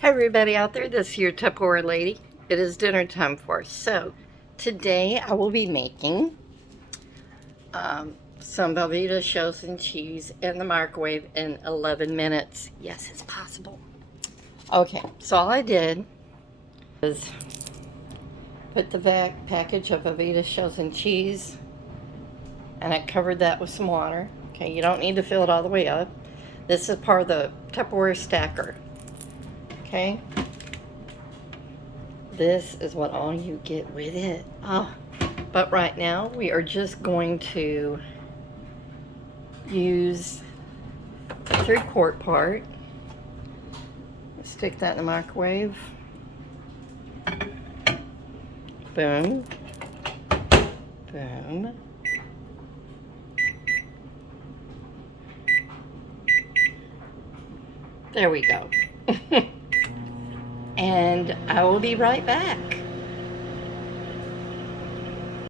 Hi everybody out there, this is your Tupperware lady. It is dinner time for us. So today I will be making some Velveeta shells and cheese in the microwave in 11 minutes. Yes, it's possible. Okay, so all I did is put the package of Velveeta shells and cheese, and I covered that with some water. Okay, you don't need to fill it all the way up. This is part of the Tupperware stacker. Okay, this is what all you get with it. Oh, but right now we are just going to use the 3/4 part. Stick that in the microwave. Boom. Boom. There we go. And I will be right back.